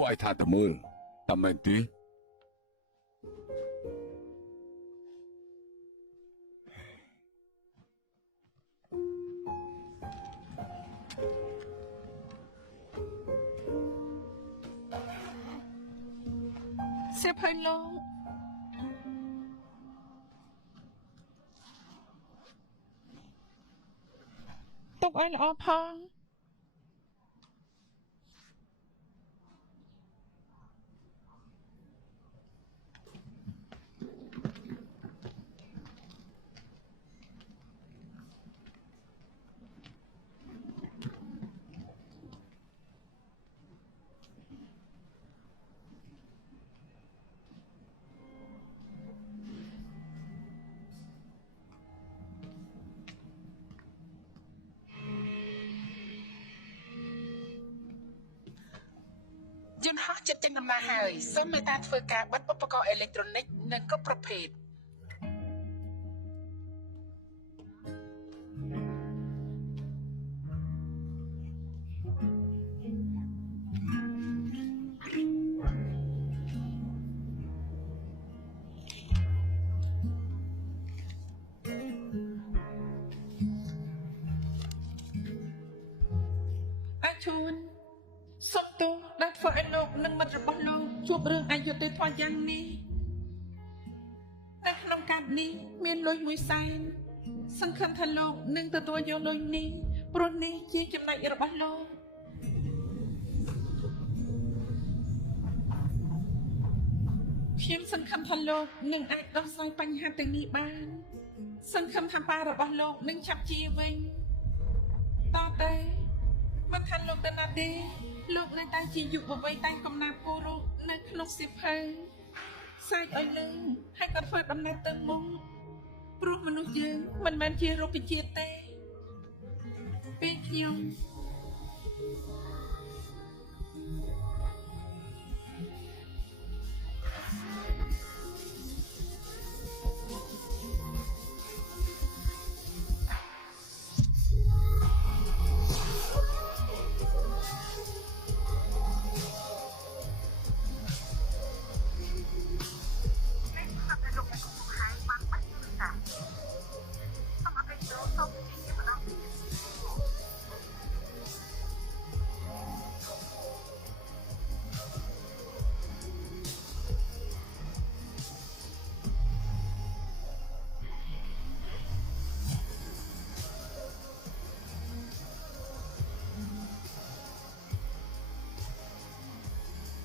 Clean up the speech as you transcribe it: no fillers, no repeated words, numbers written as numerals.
ពួកឯងថាតែមើលតាមមែនទេសិបហើយលោកទុកឲ្យល្អផងយន្តហោះចិត្តចេញដំណើរហើយសូមមេត្តាធ្វើការបិទឧបករណ៍អេឡិចត្រូនិកនិងគ្រប់ប្រភេទអាឈួនសុំទោសដែលធ្វើឲ្យលោកនិងមិត្តរបស់លោកជួបរឿងអយុត្តិធម៌យ៉ាងនេះនៅក្នុងកាប់នេះមានលុយ100,000សង្ឃឹមថាលោកនឹងទទួលយកលុយនេះព្រោះនេះជាចំណុចរបស់លោកខ្ញុំសង្ឃឹមថាលោកនឹងអាចដោះស្រាយបញ្ហាទាំងនេះបានសង្ឃឹមថាប៉ារបស់លោកនឹងឆាប់ជាវិញតតែមិនថាលោកទៅណាទេលោកនៅតែជាយុវវ័យតែកំណាពូរុសនៅក្នុងសៀវភៅសាច់ឲ្យលឺហើយក៏ធ្វើដំណើរទៅមុខព្រោះមនុស្សយើងមិនមែនជារុក្ខជាតិទេពេលខ្ញុំ